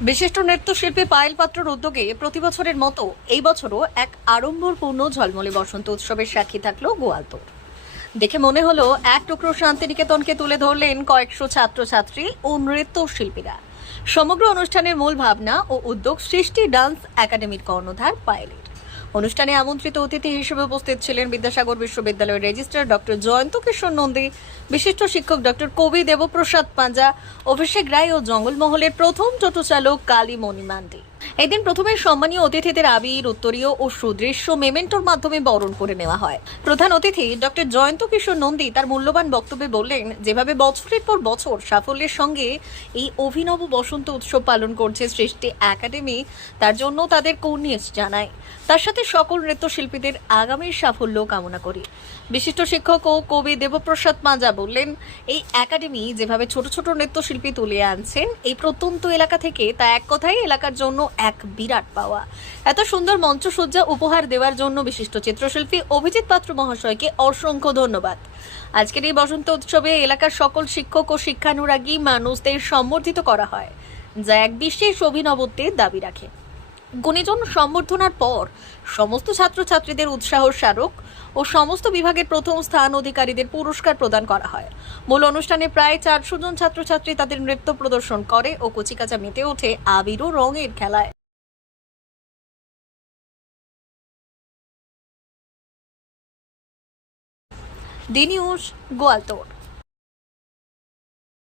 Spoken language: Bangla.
বিশিষ্ট নৃত্যশিল্পী পায়েল পাত্রর উদ্যোগে প্রতি বছরের মতো এই বছরও এক আড়ম্বরপূর্ণ ঝলমলে বসন্ত উৎসবের সাক্ষী থাকল গোয়ালতোর। দেখে মনে হলো এক টুকরো শান্তিনিকেতনকে তুলে ধরলেন কয়েকশো ছাত্রছাত্রী ও নৃত্যশিল্পীরা। সমগ্র অনুষ্ঠানের মূল ভাবনা ও উদ্যোগ সৃষ্টি ডান্স একাডেমির কর্ণধার পায়েলের। অনুষ্ঠানে আমন্ত্রিত অতিথি হিসেবে উপস্থিত ছিলেন বিদ্যাসাগর বিশ্ববিদ্যালয়ের রেজিস্ট্রার ডক্টর জয়ন্ত কিশোর নন্দী, বিশিষ্ট শিক্ষক ডক্টর কবি দেবপ্রসাদ পাঞ্জা, অভিষেক রায় ও জঙ্গলমহলের প্রথম টোটো চালক কালী মণি এদিন প্রথমে সম্মানীয় অতিথিদের আবির, উত্তরীয় ও সুদৃশ্য মেমেন্টোর মাধ্যমে বরণ করে নেওয়া হয়। প্রধান অতিথি ডক্টর জয়ন্ত কিশোর নন্দী তার মূল্যবান বক্তব্যে বললেন, যেভাবে বছরের পর বছর সাফল্যের সঙ্গে এই অভিনব বসন্ত উৎসব পালন করছে সৃষ্টি একাডেমি, তার জন্য তাদের কর্নিশ জানায়। তার সাথে সকল নৃত্যশিল্পীদের আগামীর সাফল্য কামনা করি। বিশিষ্ট শিক্ষক ও কবি দেবপ্রসাদ মাজা বললেন, এই একাডেমি যেভাবে ছোট ছোট নৃত্যশিল্পী তুলে আনছেন, এই প্রত্যন্ত এলাকা থেকে তা এক কথাই এলাকার জন্য এক বিরাট পাওয়া। এত সুন্দর মঞ্চসজ্জা উপহার দেওয়ার জন্য বিশিষ্ট চিত্রশিল্পী অভিজিৎ পাত্র মহাশয়কে অসংখ্য ধন্যবাদ। আজকের এই বসন্ত উৎসবে এলাকার সকল শিক্ষক ও শিক্ষানুরাগী মানুষদের সম্বর্ধিত করা হয়, যা এক বিশেষ অভিনবত্বের দাবি রাখে। গুণীজন সম্বর্ধনার পর সমস্ত ছাত্রছাত্রীদের উৎসাহ স্মারক ও সমস্ত বিভাগের প্রথম স্থান অধিকারীদের পুরস্কার প্রদান করা হয়। মূল অনুষ্ঠানে প্রায় চারশো জন ছাত্রছাত্রী তাদের নৃত্য প্রদর্শন করে ও কচিকাচা মেতে ওঠে আবির ও রঙের খেলায়। D news Goaltore